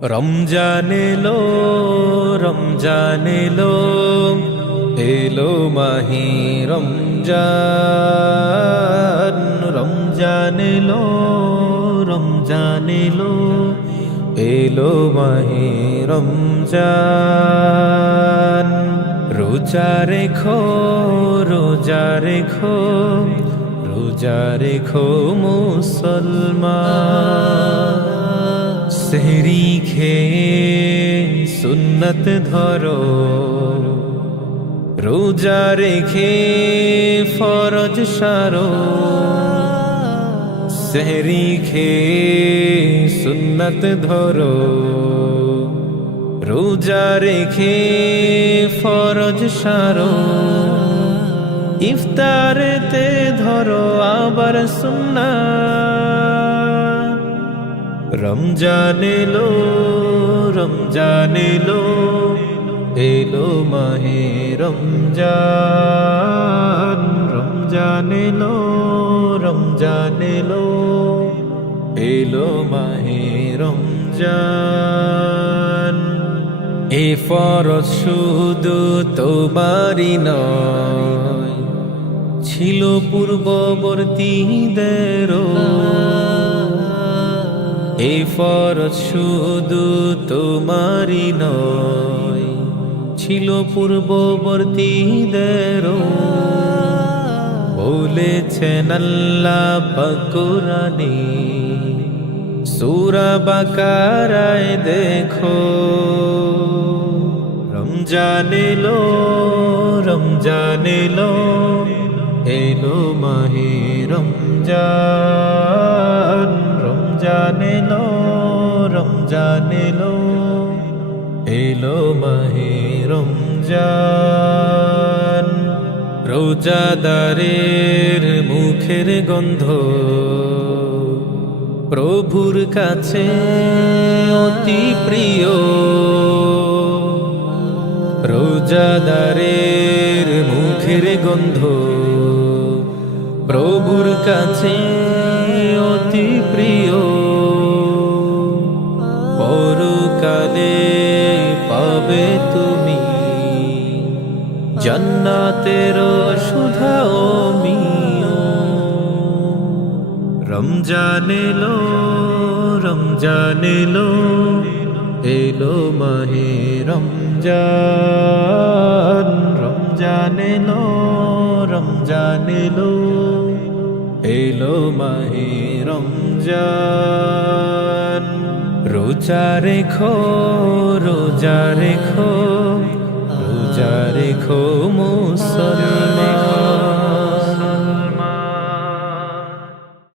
রমজান এলো, রমজান এলো, এলো মাহি রমজান। রমজান এলো, রমজান এলো, এলো মাহি রমজান। রোজা রেখো, রোজা রেখো, রোজা রেখো মুসলমান। সেহরি খেয়ে সুন্নত ধরো, রোজা রেখে ফরজ সারো। সেহরি খেয়ে সুন্নত ধরো, রোজা রেখে ফরজ সারো। ইফতারেতে ধরো আবার সুন্নাত। রমজান এলো, রমজান এলো, এলো মাহে রমজান। রমজান এলো, রমজান এলো, এলো মাহে রমজান। এ ফরজ শুধু তোমারই নয়, ছিল পূর্ববর্তীদেরও। এ ফরজ শুধু তোমারই নয়, ছিল পূর্ববর্তীদেরও। বলেছেন আল্লাহ পাক কুরআনে, সূরা বাকারায় দেখো। রমজান এলো, রমজান এলো, এলো মাহে রমজান। রমজান এলো, রমজান এলো, এলো মাহে রমজান। রোজাদারের মুখের গন্ধ প্রভুর কাছে অতি প্রিয়। রোজাদারের মুখের গন্ধ প্রভুর কাছে অতি প্রিয়। পরকালে পাবে তুমি জান্নাতের সুধা ও মিও। রমজান এলো, রমজান এলো, এলো মাহে রমজান। রমজান এলো, রমজান এলো, এলো মাহে রমজান। রোজা রেখো, রোজা রেখো, রোজা রেখো মুসলমান।